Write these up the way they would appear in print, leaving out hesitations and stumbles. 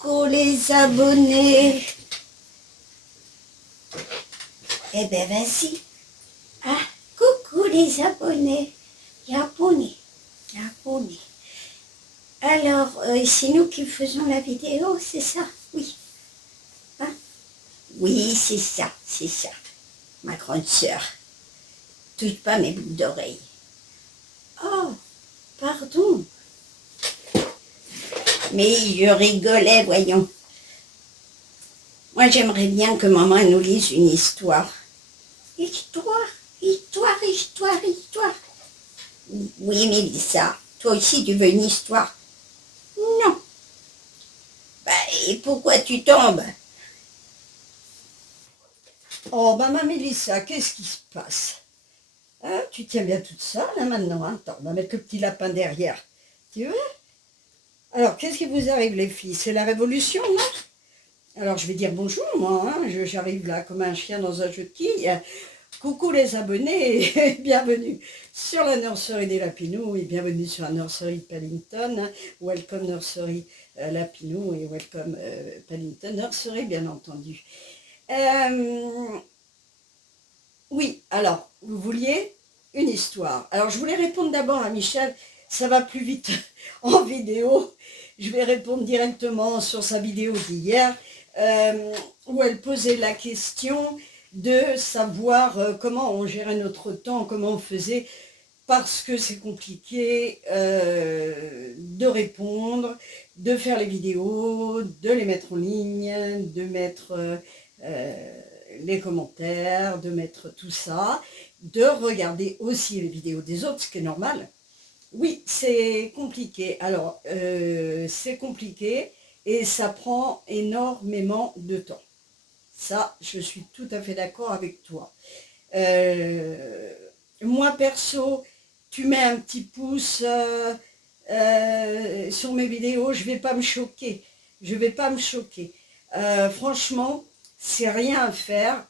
Coucou les abonnés. Eh ben vas-y. Ah, coucou les abonnés. Abonnés. Abonnés. Alors, c'est nous qui faisons la vidéo, c'est ça? Oui. Hein? Oui, c'est ça, c'est ça. Ma grande sœur. Touche pas mes boucles d'oreilles. Oh, pardon. Mais je rigolais, voyons. Moi, j'aimerais bien que maman nous lise une histoire. Histoire, histoire, histoire, histoire. Oui, Mélissa, toi aussi, tu veux une histoire? Non. Bah, et pourquoi tu tombes? Oh, bah ma Mélissa, qu'est-ce qui se passe? Hein, tu tiens bien toute seule, hein, maintenant, hein? Attends, on va mettre le petit lapin derrière. Tu veux? Alors, qu'est-ce qui vous arrive, les filles? C'est la révolution, non? Alors, je vais dire bonjour, moi, hein? J'arrive là comme un chien dans un jeu de quilles. Coucou les abonnés, et bienvenue sur la nurserie des Lapinous, et bienvenue sur la nurserie de Paddington. Hein? Welcome nurserie Lapinous et welcome Paddington nursery, bien entendu. Oui, alors, vous vouliez une histoire. Alors, je voulais répondre d'abord à Michel, ça va plus vite en vidéo. Je vais répondre directement sur sa vidéo d'hier, où elle posait la question de savoir comment on gérait notre temps, comment on faisait, parce que c'est compliqué de répondre, de faire les vidéos, de les mettre en ligne, de mettre les commentaires, de mettre tout ça, de regarder aussi les vidéos des autres, ce qui est normal. Oui, c'est compliqué. Alors, c'est compliqué et ça prend énormément de temps. Ça, je suis tout à fait d'accord avec toi. Moi, perso, tu mets un petit pouce sur mes vidéos, je ne vais pas me choquer. Je vais pas me choquer. Franchement, c'est rien à faire.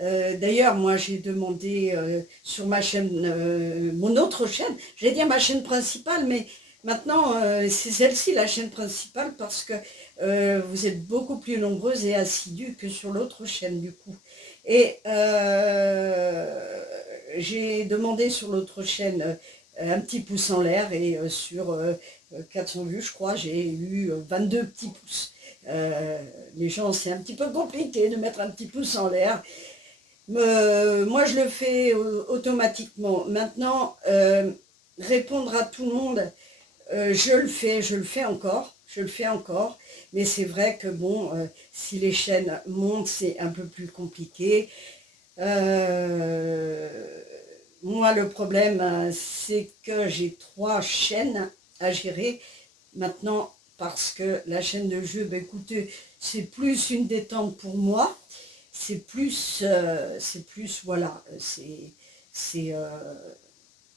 D'ailleurs, moi, j'ai demandé sur ma chaîne, mon autre chaîne, j'allais dire ma chaîne principale, mais maintenant, c'est celle-ci, la chaîne principale, parce que vous êtes beaucoup plus nombreuses et assidues que sur l'autre chaîne, du coup. Et j'ai demandé sur l'autre chaîne un petit pouce en l'air, et sur 400 vues, je crois, j'ai eu 22 petits pouces. Les gens, c'est un petit peu compliqué de mettre un petit pouce en l'air. Moi, je le fais automatiquement. Maintenant, répondre à tout le monde, je le fais encore, mais c'est vrai que bon, si les chaînes montent, c'est un peu plus compliqué. Moi, le problème, c'est que j'ai 3 chaînes à gérer maintenant, parce que la chaîne de jeu, ben, écoutez, c'est plus une détente pour moi. C'est plus, voilà,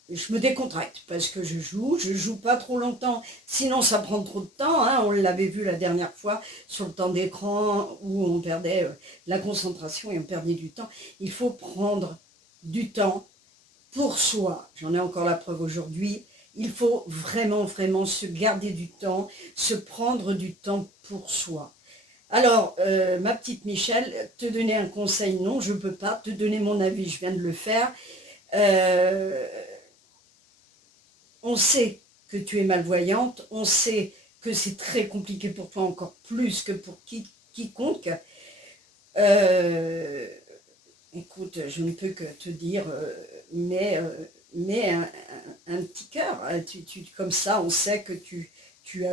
je me décontracte parce que je joue pas trop longtemps, sinon ça prend trop de temps, hein. On l'avait vu la dernière fois sur le temps d'écran où on perdait la concentration et on perdait du temps. Il faut prendre du temps pour soi, j'en ai encore la preuve aujourd'hui. Il faut vraiment, vraiment se garder du temps, se prendre du temps pour soi. Alors, ma petite Michel, te donner un conseil, non, je ne peux pas. Te donner mon avis, je viens de le faire. On sait que tu es malvoyante, on sait que c'est très compliqué pour toi, encore plus que pour quiconque. Écoute, je ne peux que te dire, mets un petit cœur. Comme ça, on sait que tu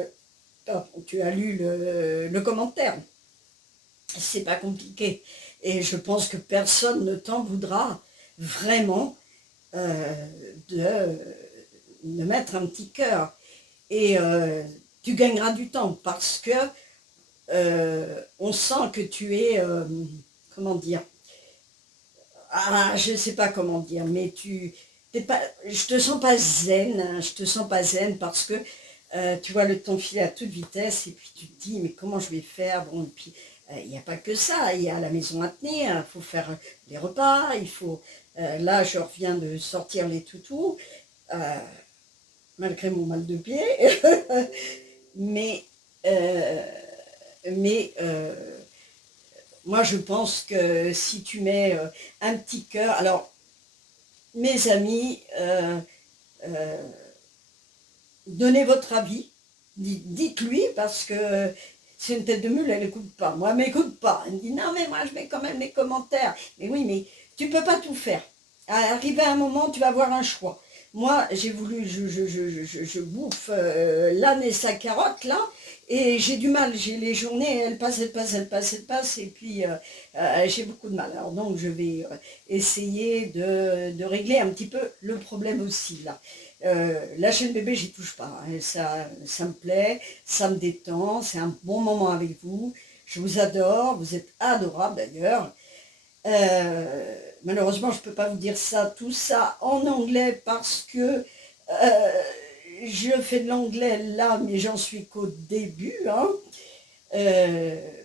as lu le commentaire. C'est pas compliqué. Et je pense que personne ne t'en voudra vraiment de mettre un petit cœur. Et tu gagneras du temps parce que on sent que tu es, comment dire, je ne sais pas comment dire, mais je te sens pas zen, hein, je te sens pas zen parce que tu vois le temps filer à toute vitesse et puis tu te dis mais comment je vais faire, bon, et puis il n'y a pas que ça, il y a la maison à tenir, il faut faire les repas, il faut, là je reviens de sortir les toutous, malgré mon mal de pied, mais mais moi je pense que si tu mets un petit cœur, alors mes amis, donnez votre avis, dites-lui, parce que c'est une tête de mule, elle n'écoute pas. Moi, elle ne m'écoute pas. Elle me dit, non, mais moi, je mets quand même les commentaires. Mais oui, mais tu ne peux pas tout faire. Arrivé à un moment, tu vas avoir un choix. Moi, j'ai voulu, je bouffe l'âne et sa carotte, là, et j'ai du mal. J'ai les journées, elles passent, elles passent, elles passent, elles passent, et puis j'ai beaucoup de mal. Alors donc, je vais essayer de régler un petit peu le problème aussi, là. La chaîne bébé, j'y touche pas, hein. Ça me plaît, ça me détend, c'est un bon moment avec vous. Je vous adore, vous êtes adorables d'ailleurs. Malheureusement, je ne peux pas vous dire ça, tout ça en anglais parce que je fais de l'anglais là, mais j'en suis qu'au début, hein.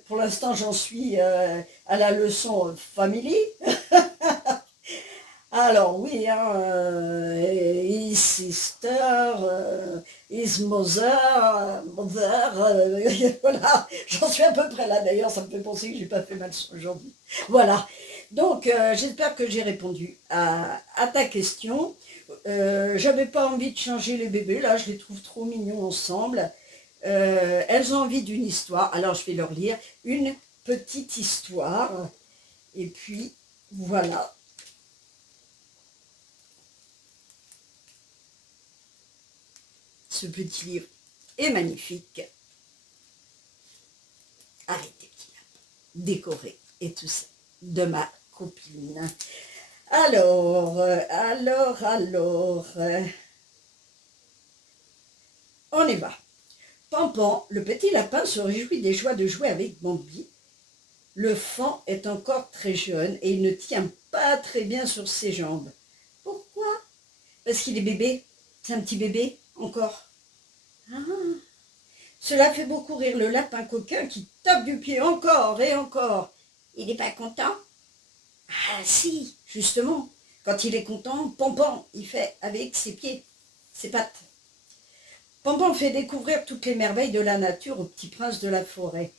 Pour l'instant, j'en suis à la leçon family. Alors oui, hein, his sister, his mother, voilà, j'en suis à peu près là. D'ailleurs, ça me fait penser que j'ai pas fait mal aujourd'hui. Voilà, donc j'espère que j'ai répondu à ta question. J'avais pas envie de changer les bébés, là, je les trouve trop mignons ensemble. Elles ont envie d'une histoire, alors je vais leur lire une petite histoire. Et puis, voilà. Ce petit livre est magnifique. Arrêtez qu'il a décoré et tout ça de ma copine. Alors, on y va. Pampan, le petit lapin, se réjouit des joies de jouer avec Bambi. Le faon est encore très jeune et il ne tient pas très bien sur ses jambes. Pourquoi? Parce qu'il est bébé. C'est un petit bébé, encore. Ah. Cela fait beaucoup rire le lapin coquin qui tape du pied encore et encore. Il n'est pas content? Ah si, justement. Quand il est content, Pampan, il fait avec ses pieds, ses pattes. Pampan fait découvrir toutes les merveilles de la nature au petit prince de la forêt.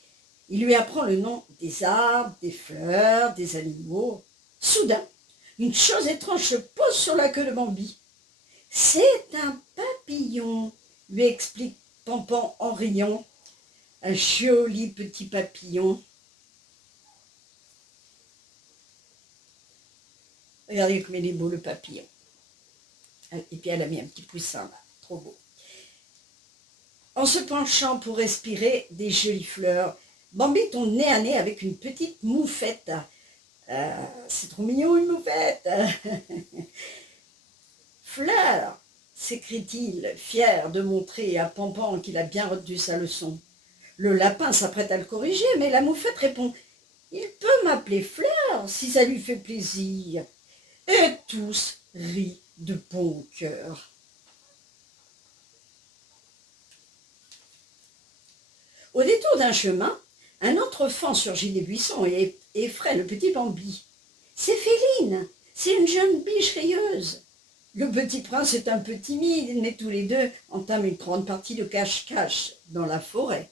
Il lui apprend le nom des arbres, des fleurs, des animaux. Soudain, une chose étrange se pose sur la queue de Bambi. C'est un papillon, lui explique Pampan en riant. Un joli petit papillon. Regardez comme il est beau le papillon. Et puis elle a mis un petit poussin là, trop beau. En se penchant pour respirer des jolies fleurs, Bambi tombe nez à nez avec une petite moufette. C'est trop mignon une moufette. Fleur, s'écrie-t-il, fier de montrer à Pampan qu'il a bien retenu sa leçon. Le lapin s'apprête à le corriger, mais la moufette répond « Il peut m'appeler Fleur si ça lui fait plaisir. » Et tous rient de bon cœur. Au détour d'un chemin, un autre faon surgit des buissons et effraie le petit Bambi. C'est Féline, c'est une jeune biche rieuse. Le petit prince est un peu timide, mais tous les deux entament une grande partie de cache-cache dans la forêt.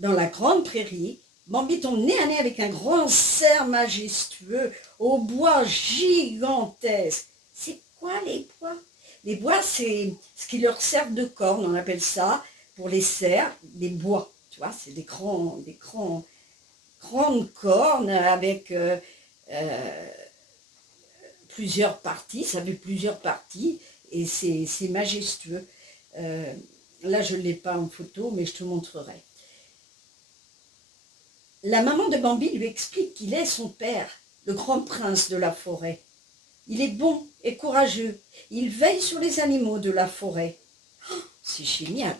Dans la grande prairie, Bambi tombe nez à nez avec un grand cerf majestueux au bois gigantesque. C'est quoi les bois? Les bois, c'est ce qui leur sert de corne, on appelle ça, pour les cerfs, des bois. Tu vois, c'est des grandes cornes avec plusieurs parties, ça fait plusieurs parties, et c'est majestueux. Là, je ne l'ai pas en photo, mais je te montrerai. La maman de Bambi lui explique qu'il est son père, le grand prince de la forêt. Il est bon et courageux. Il veille sur les animaux de la forêt. Oh, c'est génial.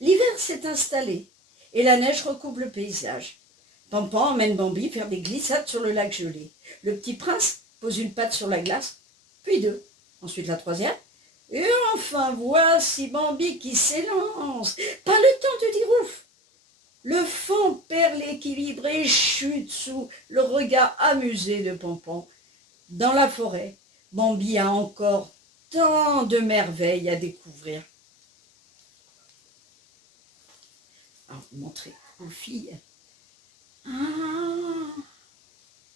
L'hiver s'est installé et la neige recouvre le paysage. Pampan emmène Bambi faire des glissades sur le lac gelé. Le petit prince pose une patte sur la glace, puis deux, ensuite la troisième. Et enfin, voici Bambi qui s'élance. Pas le temps de dire ouf. Le faon perd l'équilibre et chute sous le regard amusé de Pampan. Dans la forêt, Bambi a encore tant de merveilles à découvrir. Alors, montrer aux filles. Ah.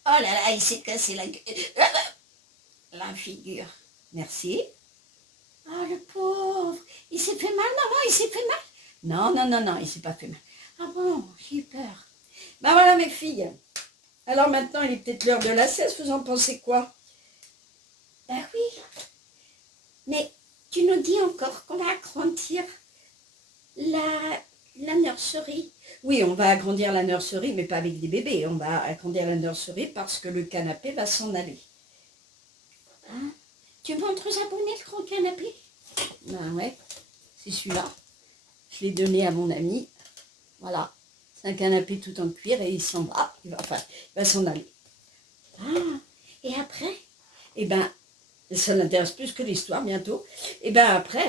Oh là là, il s'est cassé la figure. Merci. Oh le pauvre, il s'est fait mal, maman, il s'est fait mal. Non, non, non, non, il s'est pas fait mal. Ah bon, j'ai eu peur. Ben voilà mes filles. Alors maintenant, il est peut-être l'heure de la sieste, vous en pensez quoi? Ben oui, mais tu nous dis encore qu'on va agrandir la nurserie. Oui, on va agrandir la nurserie, mais pas avec des bébés. On va agrandir la nurserie parce que le canapé va s'en aller. Hein? Tu montres aux abonnés le grand canapé? Ben ouais, c'est celui-là. Je l'ai donné à mon ami. Voilà, c'est un canapé tout en cuir et il s'en va. Il va s'en aller. Ah, et après? Et ben, ça n'intéresse plus que l'histoire bientôt. Et ben après,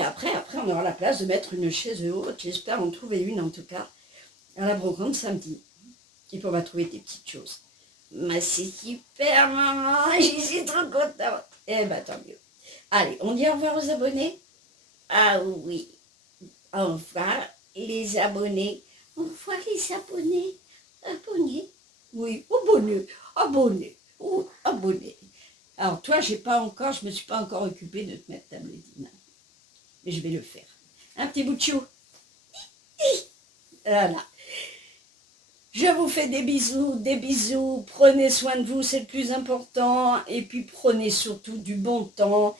on aura la place de mettre une chaise haute. J'espère en trouver une en tout cas à la brocante samedi. Et puis on va trouver des petites choses. Mais c'est super, maman, je suis trop contente. Eh ben tant mieux. Allez, on dit au revoir aux abonnés. Ah oui, au revoir les abonnés. Au revoir les abonnés. Abonnés. Oui, abonnés, oh, abonnés. Alors toi, je me suis pas encore occupée de te mettre ta blédine. Mais je vais le faire. Un petit bout de chou. Voilà. Je vous fais des bisous. Prenez soin de vous, c'est le plus important. Et puis prenez surtout du bon temps,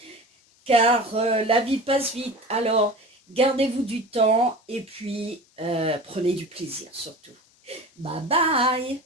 car la vie passe vite. Alors, gardez-vous du temps et puis prenez du plaisir surtout. Bye bye.